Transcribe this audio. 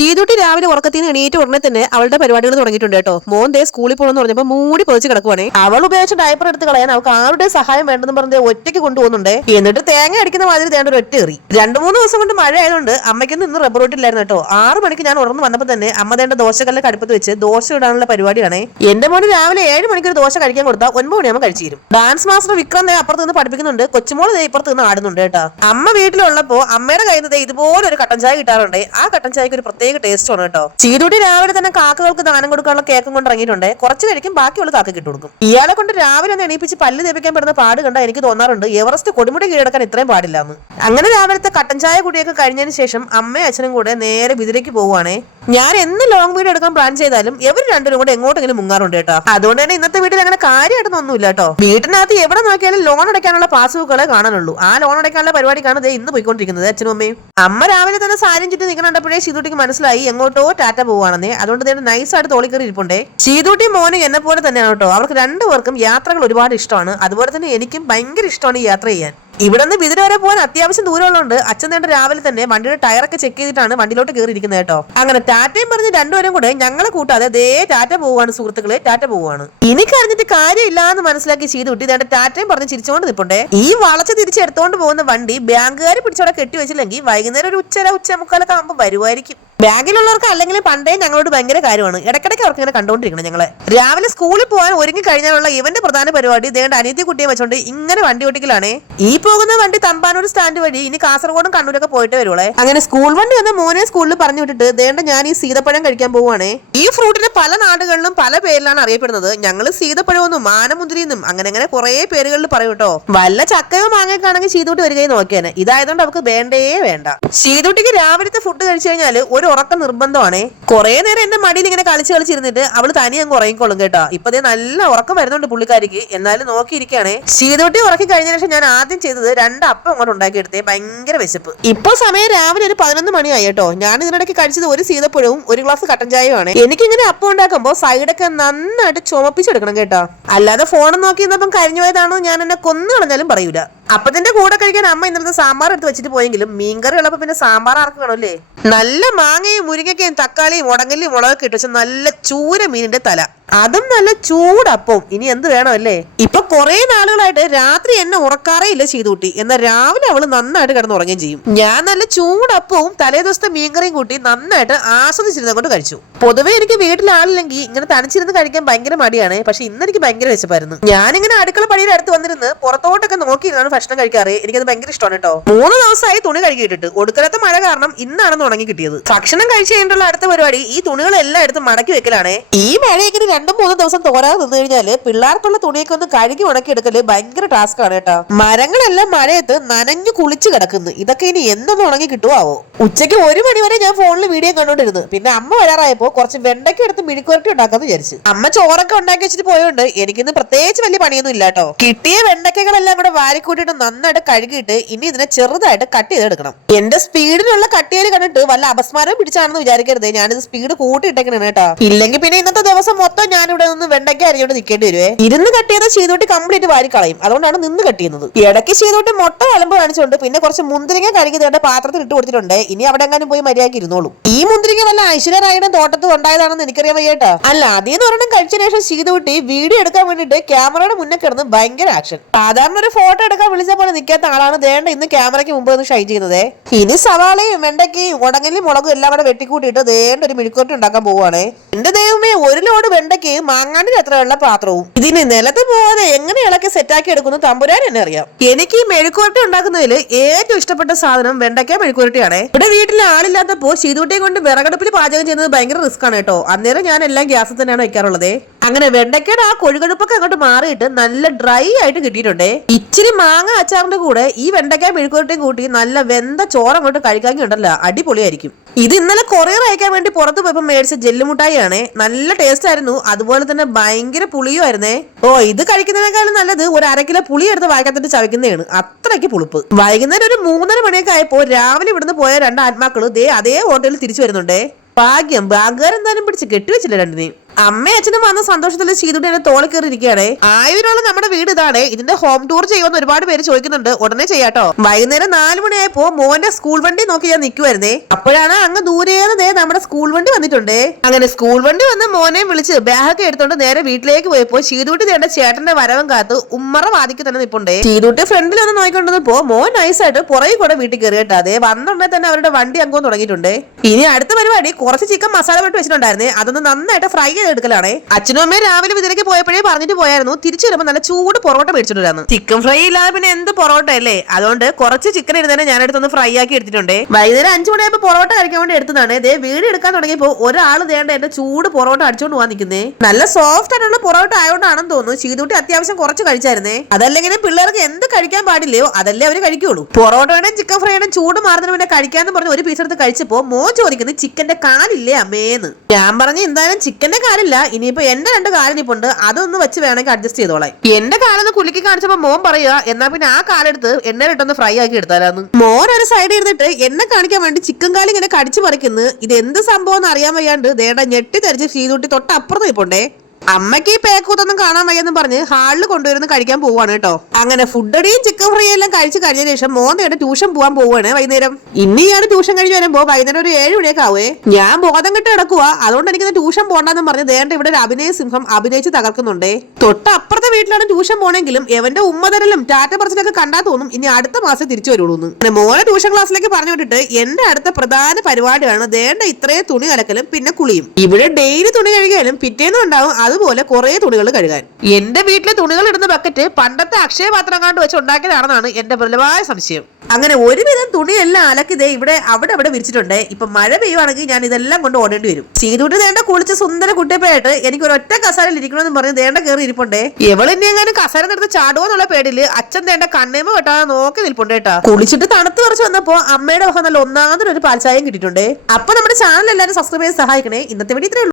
ചീതുട്ടി രാവിലെ ഉറക്കത്തിൽ നിന്ന് എണീറ്റ് ഉടനെ തന്നെ അവളുടെ പരിപാടികൾ തുടങ്ങിയിട്ടുണ്ട് കേട്ടോ. മോൻ ദേ സ്കൂളിൽ പോകണമെന്ന് പറഞ്ഞപ്പോൾ മൂടി പൊതിച്ച് കിടക്കുവാണേ. അവൾ ഉപയോഗിച്ച ഡയപ്പർ എടുത്ത് കളയാൻ അവൾക്ക് ആരുടെ സഹായം വേണ്ടെന്ന് പറഞ്ഞ് ഒറ്റയ്ക്ക് കൊണ്ടുപോകുന്നുണ്ട്. എന്നിട്ട് തേങ്ങ അടിക്കുന്ന മാതിരി തേണ്ട ഒരു ഒറ്റ എറി. 2-3 ദിവസം കൊണ്ട് മഴ ആയതുകൊണ്ട് അമ്മയ്ക്കൊന്നും ഇന്ന് റബ്ബർ റോട്ടില്ലായിരുന്നു കേട്ടോ. 6 മണിക്ക് ഞാൻ ഉണർന്ന് വന്നപ്പോൾ തന്നെ അമ്മ തേണ്ട ദോശക്കല്ല് കടുപ്പത്ത് വെച്ച് ദോശ ഇടാനുള്ള പരിപാടിയാണ്. എന്റെ മോന് രാവിലെ 7 മണിക്ക് ഒരു ദോശ കഴിക്കാൻ കൊടുത്താൽ 9 മണിയാകുമ്പോൾ കഴിച്ചു തരും. ഡാൻസ് മാസ്റ്റർ വിക്രം അപ്പുറത്ത് നിന്ന് പഠിപ്പിക്കുന്നുണ്ട്. കൊച്ചുമോള് ഇപ്പുറത്ത് നിന്ന് ആടുന്നുണ്ട് കേട്ടോ. അമ്മ വീട്ടിലുള്ളപ്പോ അമ്മയുടെ കയ്യിൽ നിന്ന് ഇതുപോലെ ഒരു കട്ടൻ ചായ കിട്ടാറുണ്ട്. ആ കട്ടൻ ചായക്ക് ഒരു പ്രത്യേക ടേസ്റ്റ് ആണ് കേട്ടോ. ചീതുട്ടി രാവിലെ തന്നെ കാക്കകൾക്ക് ദാനം കൊടുക്കാനുള്ള കേക്കും കൊണ്ട് ഇറങ്ങിയിട്ടുണ്ട്. കുറച്ച് കഴിക്കും, ബാക്കിയുള്ള കാക്ക കിട്ടു കൊടുക്കും. ഇയാളെ കൊണ്ട് രാവിലെ ഒന്ന് എണീപ്പിച്ച് പല്ല് തേപ്പിക്കാൻ പെടുന്ന പാട് കണ്ട എനിക്ക് തോന്നാറുണ്ട് എവറസ്റ്റ് കൊടുമുടി കീഴടക്കാൻ ഇത്രയും പാടില്ലാന്ന്. അങ്ങനെ രാവിലത്തെ കട്ടൻ ചായ കുടിയൊക്കെ കഴിഞ്ഞതിന് ശേഷം അമ്മയും അച്ഛനും കൂടെ നേരെ ബിദിലേക്ക് പോവുകയാണേ. ഞാൻ എന്ന് ലോങ് വീഡിയോ എടുക്കാൻ പ്ലാൻ ചെയ്താലും ഇവർ രണ്ടുപേരും കൂടെ എങ്ങോട്ടെങ്കിലും മുങ്ങാറുണ്ട് കേട്ടോ. അതുകൊണ്ട് തന്നെ ഇന്നത്തെ വീട്ടിൽ അങ്ങനെ കാര്യമായിട്ടൊന്നുമില്ല കേട്ടോ. വീട്ടിനകത്ത് എവിടെ നോക്കിയാലും ലോൺ അടയ്ക്കാനുള്ള പാസ്ബുക്കുകളെ കാണാനുള്ളൂ. ആ ലോൺ അടയ്ക്കാനുള്ള പരിപാടിക്കാണ് ദേ ഇന്ന് പോയിക്കൊണ്ടിരിക്കുന്നത് അച്ഛനും അമ്മയും. അമ്മ രാവിലെ തന്നെ സാരിയും ചുറ്റി നിൽക്കണപ്പോഴേ ചീതുട്ടിക്ക് മനസ്സിലായി എങ്ങോട്ടോ ടാറ്റ പോവാണെന്നേ. അതുകൊണ്ട് തന്നെ നൈസായിട്ട് തോളിക്കറി ഇരിപ്പുണ്ടേ. ചീതുട്ടി മോനും എന്നെ പോലെ തന്നെയാണ് കേട്ടോ. അവർക്ക് രണ്ടുപേർക്കും യാത്രകൾ ഒരുപാട് ഇഷ്ടമാണ്. അതുപോലെ തന്നെ എനിക്കും ഭയങ്കര ഇഷ്ടമാണ് ഈ യാത്ര ചെയ്യാൻ. ഇവിടെ നിന്ന് ബിദിര വരെ പോകാൻ അത്യാവശ്യം ദൂരമുള്ളതുകൊണ്ട് അച്ഛൻ നേണ്ട രാവിലെ തന്നെ വണ്ടിയുടെ ടയറൊക്കെ ചെക്ക് ചെയ്തിട്ടാണ് വണ്ടിയിലോട്ട് കയറിയിരിക്കുന്നത് കേട്ടോ. അങ്ങനെ ടാറ്റയും പറഞ്ഞ് രണ്ടുപേരും കൂടെ ഞങ്ങളെ കൂട്ടാതെ ദേ ടാറ്റ പോവാണ് സുഹൃത്തുക്കളെ, ടാറ്റ പോവാണ്. എനിക്കറിഞ്ഞിട്ട് കാര്യമില്ല എന്ന് മനസ്സിലാക്കി ചെയ്തുട്ടി നേണ്ട ടാറ്റയും പറഞ്ഞ് ചിരിച്ചുകൊണ്ട് നിൽപ്പുണ്ടേ. ഈ വളച്ച് തിരിച്ചെടുത്തോണ്ട് പോകുന്ന വണ്ടി ബാങ്കുകാർ പിടിച്ചോടെ കെട്ടിവെച്ചില്ലെങ്കിൽ വൈകുന്നേരം ഒരു ഉച്ചമുക്കാലൊക്കെ ആകുമ്പോൾ വരുമായിരിക്കും. ബാങ്കിലുള്ളവർക്ക് അല്ലെങ്കിൽ പണ്ടേ ഞങ്ങളോട് ഭയങ്കര കാര്യമാണ്. ഇടയ്ക്കിടയ്ക്ക് അവർക്ക് ഇങ്ങനെ കണ്ടോണ്ടിരിക്കണം ഞങ്ങളെ. രാവിലെ സ്കൂളിൽ പോകാൻ ഒരുങ്ങി കഴിഞ്ഞാലുള്ള ഇവന്റെ പ്രധാന പരിപാടി ദേണ്ട അനിയത്തി കുട്ടിയെ വെച്ചോണ്ട് ഇങ്ങനെ വണ്ടി ഓട്ടിക്കലാണേ. ഈ പോകുന്ന വണ്ടി തമ്പാനൂർ സ്റ്റാൻഡ് വഴി ഇനി കാസർഗോഡും കണ്ണൂരൊക്കെ പോയിട്ട് വരുവോളെ. അങ്ങനെ സ്കൂൾ വണ്ടി വന്ന് മോനെ സ്കൂളിൽ പറഞ്ഞു വിട്ടിട്ട് ദേണ്ട ഞാൻ ഈ സീതപ്പഴം കഴിക്കാൻ പോവുകയാണേ. ഈ ഫ്രൂട്ടിന് പല നാടുകളിലും പല പേരിലാണ് അറിയപ്പെടുന്നത്. ഞങ്ങൾ സീതപ്പഴമെന്നും മാനമുന്തിരിന്നും അങ്ങനെ കുറെ പേരുകളിൽ പറയും കേട്ടോ. വല്ല ചക്കയോ മാങ്ങയൊക്കെ ചീതൂട്ടി വരികയും നോക്കിയാനെ. ഇതായതുകൊണ്ട് അവർക്ക് വേണ്ടേ വേണ്ട. ചീതൂട്ടിക്ക് രാവിലത്തെ ഫുഡ് കഴിച്ചു കഴിഞ്ഞാൽ ഒരു ഉറക്കം നിർബന്ധമാണേ. കുറെ നേരം എന്റെ മടിയിൽ ഇങ്ങനെ കളിച്ചിരുന്നിട്ട് അവള് തനിയെ അങ്ങ് ഉറങ്ങിക്കോളും കേട്ടോ. ഇപ്പതേ നല്ല ഉറക്കം വരുന്നുണ്ട് പുള്ളിക്കാരിക്ക്. എന്നാലും നോക്കിയിരിക്കുകയാണേ. ചീതൂട്ടി ഉറക്കി കഴിഞ്ഞ ശേഷം ഞാൻ ആദ്യം ചെയ്തത് 2 അപ്പം അങ്ങോട്ട് ഉണ്ടാക്കിയെടുത്തേ. ഭയങ്കര വിശപ്പ്. ഇപ്പൊ സമയം രാവിലെ ഒരു 11 മണിയായി കേട്ടോ. ഞാൻ ഇതിനിടയ്ക്ക് കഴിച്ചത് ഒരു സീതപ്പഴവും 1 ഗ്ലാസ് കട്ടൻ ചായയുമാണ്. എനിക്കിങ്ങനെ അപ്പം ഉണ്ടാക്കുമ്പോൾ സൈഡൊക്കെ നന്നായിട്ട് ചുമപ്പിച്ചെടുക്കണം കേട്ടോ. അല്ലാതെ ഫോൺ നോക്കി ഇന്നപ്പം കരിഞ്ഞു പോയതാണെന്ന് ഞാൻ എന്നെ കൊന്നു കളഞ്ഞാലും പറയൂല. അപ്പത്തിന്റെ കൂടെ കഴിക്കാൻ അമ്മ ഇന്നലത്തെ സാമ്പാർ എടുത്ത് വെച്ചിട്ട് പോയെങ്കിലും മീൻകറി ഉള്ളപ്പോ പിന്നെ സാമ്പാർ ആർക്ക് കാണല്ലേ. നല്ല മാങ്ങയും മുരിങ്ങക്കയും തക്കാളിയും ഉടങ്ങലിയും മുളകൊക്കെ ഇട്ട് വെച്ചാൽ നല്ല ചൂര മീനിന്റെ തല, അതും നല്ല ചൂടപ്പവും. ഇനി എന്ത് വേണമല്ലേ. ഇപ്പൊ കുറെ നാളുകളായിട്ട് രാത്രി എന്നെ ഉറക്കാറേ ഇല്ല ചെയ്തുകൂട്ടി. എന്നാൽ രാവിലെ അവള് നന്നായിട്ട് കിടന്ന് ഉറങ്ങുകയും ചെയ്യും. ഞാൻ നല്ല ചൂടപ്പവും തലേ ദിവസത്തെ മീൻകറിയും കൂട്ടി നന്നായിട്ട് ആസ്വദിച്ചിരുന്ന കൊണ്ട് കഴിച്ചു. പൊതുവെ എനിക്ക് വീട്ടിലാളില്ലെങ്കിൽ ഇങ്ങനെ തനിച്ചിരുന്ന് കഴിക്കാൻ ഭയങ്കര മടിയാണ്. പക്ഷെ ഇന്ന് എനിക്ക് ഭയങ്കര വിശപ്പായിരുന്നു. ഞാനിങ്ങനെ അടുക്കള പടിയുടെ അടുത്ത് വന്നിരുന്ന് പുറത്തോട്ടൊക്കെ നോക്കിയിരുന്നാണ് ഭക്ഷണം കഴിക്കാറ്. എനിക്കത് ഭയങ്കര ഇഷ്ടമാണ് കേട്ടോ. 3 ദിവസമായി തുണി കഴുകിയിട്ടിട്ട്. ഒടുക്കലത്തെ മഴ കാരണം ഇന്നാണ് ഉണങ്ങി കിട്ടിയത്. ഭക്ഷണം കഴിച്ചു കഴിഞ്ഞിട്ടുള്ള അടുത്ത പരിപാടി ഈ തുണികളെല്ലാം എടുത്ത് മടക്കി വെക്കലാണ്. ഈ മഴയ്ക്ക് 2-3 ദിവസം തോരാതെ നിന്ന് കഴിഞ്ഞാല് പിള്ളേർക്കുള്ള തുണിയൊക്കെ ഒന്ന് കഴുകി ഉണക്കി എടുക്കല് ഭയങ്കര ടാസ്ക് ആണ് കേട്ടോ. മരങ്ങളെല്ലാം മഴയത്ത് നനഞ്ഞു കുളിച്ച് കിടക്കുന്നു. ഇതൊക്കെ ഇനി എന്തൊന്നും ഉണങ്ങി കിട്ടുവാവോ. ഉച്ചയ്ക്ക് 1 മണി വരെ ഞാൻ ഫോണിൽ വീഡിയോ കണ്ടോണ്ടിരുന്നു. പിന്നെ അമ്മ വരാറായപ്പോ കുറച്ച് വെണ്ടയ്ക്ക എടുത്ത് മിഴുക്കുവരട്ടി ഉണ്ടാക്കാന്ന് വിചാരിച്ചു. അമ്മ ചോറൊക്കെ ഉണ്ടാക്കി വെച്ചിട്ട് പോയോണ്ട് എനിക്കിന്ന് പ്രത്യേകിച്ച് വലിയ പണിയൊന്നും ഇല്ല കേട്ടോ. കിട്ടിയ വെണ്ടയ്ക്കകളെല്ലാം കൂടെ വാരിക്കൂട്ടിട്ട് നന്നായിട്ട് കഴുകിയിട്ട് ഇനി ഇതിനെ ചെറുതായിട്ട് കട്ട് ചെയ്തെടുക്കണം. എന്റെ സ്പീഡിലുള്ള കട്ടിയേല് കണ്ടിട്ട് വല്ല അപസ്മാരം പിടിച്ചാണെന്ന് വിചാരിക്കരുത്. ഞാനിത് സ്പീഡ് കൂട്ടിയിട്ടേക്കണേ കേട്ടോ. ഇല്ലെങ്കിൽ പിന്നെ ഇന്നത്തെ ദിവസം മൊത്തം ഞാനിവിടെ നിന്ന് വെണ്ടയ്ക്ക അരിഞ്ഞോണ്ട് നിൽക്കേണ്ടി വരുവേ. ഇരുന്ന് കട്ട് ചെയ്ത ചെയ്തോട്ട് കംപ്ലീറ്റ് വാരിക്കളയും. അതുകൊണ്ടാണ് നിന്ന് കട്ട് ചെയ്യുന്നത്. ഇടയ്ക്ക് ചെയ്തോട്ട് മുട്ട വലമ്പ് കാണിച്ചുകൊണ്ട് പിന്നെ കുറച്ച് മുന്തിരിങ്ങ കഴുകി പാത്രത്തിൽ ഇട്ട് കൊടുത്തിട്ടുണ്ട്. ഇനി അവിടെ എങ്ങാനും പോയി മര്യാദയ്ക്ക് ഇരുന്നോളൂ. ഈ മുന്തിരിങ്ങ വല്ല ഐശ്വര്യറായുടെ തോട്ടത്ത് ഉണ്ടായതാണെന്ന് എനിക്കറിയാൻ വയ്യേട്ടാ. അല്ല അതീന്ന് ഒരെണ്ണം കഴിച്ചതിന് ശേഷം ചെയ്തോട്ടി വീഡിയോ എടുക്കാൻ വേണ്ടിട്ട് ക്യാമറയുടെ മുന്നേ കിടന്ന് ഭയങ്കര ആക്ഷൻ. സാധാരണ ഒരു ഫോട്ടോ എടുക്കാൻ വിളിച്ച പോലെ നിൽക്കാത്ത ആളാണ് ദേണ്ട ഇന്ന് ക്യാമറയ്ക്ക് മുമ്പ് ഒന്ന് ഷൈൻ ചെയ്യുന്നത്. ഇനി സവാളയും വെണ്ടയ്ക്കയും ഉടങ്ങലും മുളകും എല്ലാം കൂടെ വെട്ടിക്കൂട്ടിയിട്ട് ദേണ്ട ഒരു മെഴുക്കുവരട്ടി ഉണ്ടാക്കാൻ പോവാണ്. എന്റെ ദൈവമേ, 1 ലോഡ് വെണ്ടയ്ക്കയും മാങ്ങാണ്ടിന് എത്രയുള്ള പാത്രവും. ഇതിന് നിലത്ത് പോവാതെ എങ്ങനെ ഇളക്കി സെറ്റാക്കി എടുക്കുന്നു തമ്പുരാൻ എന്നെ അറിയാം. എനിക്ക് ഈ മെഴുക്കുവരട്ടി ഉണ്ടാക്കുന്നതിൽ ഏറ്റവും ഇഷ്ടപ്പെട്ട സാധനം വെണ്ടയ്ക്ക മെഴുക്കുവരട്ടിയാണ്. ഇവിടെ വീട്ടിൽ ആളില്ലാത്തപ്പോ ചെയ്തുകൂട്ടിയെ കൊണ്ട് വിറകടുപ്പിൽ പാചകം ചെയ്യുന്നത് ഭയങ്കര റിസ്ക് ആണ് കേട്ടോ. അന്നേരം ഞാൻ എല്ലാം ഗ്യാസിൽ തന്നെയാണ് വെക്കാറുള്ളത്. അങ്ങനെ വെണ്ടയ്ക്കയുടെ ആ കൊഴുകടുപ്പൊക്കെ അങ്ങോട്ട് മാറിയിട്ട് നല്ല ഡ്രൈ ആയിട്ട് കിട്ടിയിട്ടുണ്ട്. ഇച്ചിരി മാങ്ങ അച്ചാറിന്റെ കൂടെ ഈ വെണ്ടയ്ക്ക മെഴുക്കുവരട്ടിയും കൂട്ടി നല്ല വെന്ത ചോറ് അങ്ങോട്ട് കഴിക്കാമെങ്കിൽ ഉണ്ടല്ലോ അടിപൊളിയായിരിക്കും. ഇത് ഇന്നലെ കൊറിയർ അയക്കാൻ വേണ്ടി പുറത്ത് പോയപ്പോ മേടിച്ച ജെല്ലുമുട്ടായി ആണേ. നല്ല ടേസ്റ്റ് ആയിരുന്നു. അതുപോലെ തന്നെ ഭയങ്കര പുളിയും ആയിരുന്നേ. ഇത് കഴിക്കുന്നതിനേക്കാളും നല്ലത് ഒരു 1/2 കിലോ പുളി എടുത്ത് വായിക്കത്തിട്ട് ചവയ്ക്കുന്നതാണ്. അത്രയ്ക്ക് പുളിപ്പ്. വൈകുന്നേരം ഒരു 3:30 മണിയൊക്കെ ആയപ്പോ രാവിലെ ഇവിടുന്ന് പോയ 2 ആത്മാക്കള് അതേ ഹോട്ടലിൽ തിരിച്ചു വരുന്നുണ്ടേ. ഭാഗ്യം ബാങ്കുകാരെന്തായാലും പിടിച്ച് കെട്ടിവെച്ചില്ല രണ്ടിനെയും. അമ്മയും അച്ഛനും വന്ന സന്തോഷത്തിൽ ചെയ്തിട്ട് എന്നെ തോളി കയറി ഇരിക്കുകയാണ്. ആയൂരുള്ള നമ്മുടെ വീട് ഇതാണ്. ഇതിന്റെ ഹോം ടൂർ ചെയ്യുമെന്ന് ഒരുപാട് പേര് ചോദിക്കുന്നുണ്ട്. ഉടനെ ചെയ്യാട്ടോ. വൈകുന്നേരം 4 മണിയായപ്പോ മോന്റെ സ്കൂൾ വണ്ടി നോക്കി ഞാൻ നിൽക്കുവായിരുന്നേ. അപ്പോഴാണ് അങ്ങ് ദൂരേന്ന് നമ്മുടെ സ്കൂൾ വണ്ടി വന്നിട്ടുണ്ട്. അങ്ങനെ സ്കൂൾ വണ്ടി വന്ന് മോനെയും വിളിച്ച് ബാഗൊക്കെ എടുത്തോണ്ട് നേരെ വീട്ടിലേക്ക് പോയപ്പോ ചെയ്തൂട്ടി തേണ്ട ചേട്ടന്റെ വരവും കാത്ത് ഉമ്മറ വാദിക്ക് തന്നെ നിപ്പുണ്ടേ. ചെയ്തൂട്ടി ഫ്രണ്ടിൽ ഒന്ന് നോക്കിക്കൊണ്ടിരുന്നപ്പോ മോൻ നൈസായിട്ട് പുറകെ കൂടെ വീട്ടിൽ കയറി കേട്ടാതെ വന്നുണ്ടെ തന്നെ അവരുടെ വണ്ടി അംഗവും തുടങ്ങിയിട്ടുണ്ട്. ഇനി അടുത്ത പരിപാടി കുറച്ച് ചിക്കൻ മസാല പെട്ട് വെച്ചിട്ടുണ്ടായിരുന്നേ. അതൊന്ന് നന്നായിട്ട് ഫ്രൈ ചെയ്തെടുക്കലാണ്. അച്ഛനും അമ്മയും രാവിലെ ഇതിലേക്ക് പോയപ്പോഴേ പറഞ്ഞിട്ട് പോയായിരുന്നു തിരിച്ചു വരുമ്പോൾ നല്ല ചൂട് പൊറോട്ട മേടിച്ചിട്ടുണ്ടായിരുന്നു. ചിക്കൻ ഫ്രൈ ഇല്ലാതെ പിന്നെ എന്ത് പൊറോട്ട അല്ലേ. അതുകൊണ്ട് കുറച്ച് ചിക്കൻ ഇരുന്നേ ഞാൻ എടുത്തൊന്ന് ഫ്രൈ ആക്കി എടുത്തിട്ടുണ്ട്. വൈകുന്നേരം 5 മണിയായപ്പോൾ പൊറോട്ട കഴിക്കാൻ വേണ്ടി എടുത്തതാണ്. ഇതേ വീട് എടുക്കാൻ തുടങ്ങിയപ്പോൾ ഒരാൾ ദേണ്ട എന്റെ ചൂട് പൊറോട്ട അടിച്ചോണ്ട് പോകാൻ നിൽക്കുന്നേ. നല്ല സോഫ്റ്റ് ആയിട്ടുള്ള പൊറോട്ട ആയതുകൊണ്ടാണെന്ന് തോന്നുന്നു ചെയ്തൂട്ടി അത്യാവശ്യം കുറച്ച് കഴിച്ചായിരുന്നേ. അതല്ലെങ്കിലും പിള്ളേർക്ക് എന്ത് കഴിക്കാൻ പാടില്ലയോ അതല്ലേ അവര് കഴിക്കുള്ളൂ. പൊറോട്ടയുടെയും ചിക്കൻ ഫ്രൈയുടെയും ചൂട് മാറുന്നതിന് മുന്നേ കഴിക്കാന്ന് പറഞ്ഞ് ഒരു പീസ് എടുത്ത് കഴിച്ചപ്പോ മോൻ ചോദിക്കുന്നത് ചിക്കന്റെ കാലില്ലേ അമ്മേന്ന്. ഞാൻ പറഞ്ഞു എന്തായാലും ചിക്കന്റെ കാലില്ല, ഇനിയിപ്പോ എന്റെ 2 കാലിനിപ്പുണ്ട്, അതൊന്ന് വെച്ച് വേണമെങ്കിൽ അഡ്ജസ്റ്റ് ചെയ്തോളാം. എന്റെ കാലൊന്ന് കുലുക്കി കാണിച്ചപ്പോ മോൻ പറയുക എന്നാ പിന്നെ ആ കാലെടുത്ത് എണ്ണയിലിട്ടൊന്ന് ഫ്രൈ ആക്കി എടുത്താലാന്ന്. മോൻ ഒരു സൈഡ് ഇരുന്നിട്ട് എന്നെ കാണിക്കാൻ വേണ്ടി ചിക്കൻ കാലി ഇങ്ങനെ കടിച്ചു പറിക്കുന്നു. ഇത് എന്ത് സംഭവം എന്ന് അറിയാൻ വയ്യാണ്ട് ദേണ്ട ഞെട്ടി തെറിച്ച് ചെയ്തൂട്ടി തൊട്ടപ്പുറത്ത് നിൽപ്പുണ്ടേ. അമ്മയ്ക്ക് ഈ പേക്കൂത്തൊന്നും കാണാൻ വയ്യെന്ന് പറഞ്ഞ് ഹാളിൽ കൊണ്ടുവരുന്ന കഴിക്കാൻ പോവാണ് കേട്ടോ. അങ്ങനെ ഫുഡടിയും ചിക്കൻ ഫ്രൈ എല്ലാം കഴിച്ച് കഴിഞ്ഞ ശേഷം മോന്നയുടെ ട്യൂഷൻ പോകാൻ പോവാണ് വൈകുന്നേരം. ഇനിയാണ് ട്യൂഷൻ കഴിഞ്ഞ് വരുമ്പോ വൈകുന്നേരം ഒരു 7 മണിയൊക്കെ ആവേ. ഞാൻ ബോധം കെട്ട് കിടക്കുക. അതുകൊണ്ട് എനിക്ക് ട്യൂഷൻ പോകണ്ടെന്ന് പറഞ്ഞ് ദേണ്ട ഇവിടെ ഒരു അഭിനയ സിംഹം അഭിനയിച്ച് തകർക്കുന്നുണ്ടേ. തൊട്ടപ്പുറത്തെ വീട്ടിലാണ് ട്യൂഷൻ പോണെങ്കിലും എവന്റെ ഉമ്മതരലും ടാറ്റ പറച്ചിലൊക്കെ കണ്ടാ തോന്നും ഇനി അടുത്ത മാസം തിരിച്ചു വരുള്ളൂ. അങ്ങനെ മോനെ ട്യൂഷൻ ക്ലാസ്സിലേക്ക് പറഞ്ഞു വിട്ടിട്ട് എന്റെ അടുത്ത പ്രധാന പരിപാടിയാണ് ദേണ്ട ഇത്രയും തുണി കലക്കലും പിന്നെ കുളിയും. ഇവിടെ ഡെയിലി തുണി കഴുകിയാലും പിറ്റേന്നും ഉണ്ടാവും അതുപോലെ കുറെ തുണികൾ കഴുകാൻ. എന്റെ വീട്ടിലെ തുണികൾ ഇടുന്ന ബക്കറ്റ് പണ്ടത്തെ അക്ഷയപാത്രം കണ്ട് വെച്ച് ഉണ്ടാക്കിയതാണെന്നാണ് എന്റെ ബലമായ സംശയം. അങ്ങനെ ഒരുവിധം തുണിയെല്ലാം അലക്കിതേ ഇവിടെ അവിടെ വിരിച്ചിട്ടുണ്ട്. ഇപ്പൊ മഴ പെയ്യുവാണെങ്കിൽ ഞാൻ ഇതെല്ലാം കൊണ്ട് ഓടേണ്ടി വരും. ചെയ്തൂട്ട് ദേണ്ട കുളിച്ച് സുന്ദര കുട്ടിയപ്പായിട്ട് എനിക്ക് ഒരൊറ്റ കസാരയിൽ ഇരിക്കണമെന്ന് പറഞ്ഞ് ദേണ്ട കയറി ഇരിപ്പുണ്ടേ. എവളിനി എങ്ങാനും കസാര എടുത്ത് ചാടുവോ എന്നുള്ള പേടിയില് അച്ഛൻ ദേണ്ട കണ്ണേമ വെട്ടാതെ നോക്കി നിൽപ്പുണ്ട് കേട്ടാ. കുളിച്ചിട്ട് തണുത്ത് കുറച്ച് വന്നപ്പോ അമ്മയുടെ മുഖം നല്ല ഒന്നാമതൊരു പാൽച്ചായം കിട്ടിയിട്ടുണ്ട്. അപ്പൊ നമ്മുടെ ചാനൽ എല്ലാവരും സബ്സ്ക്രൈബ് ചെയ്ത് സഹായിക്കണേ. ഇന്നത്തെ വീഡിയോ ഇത്രേ ഉള്ളൂ.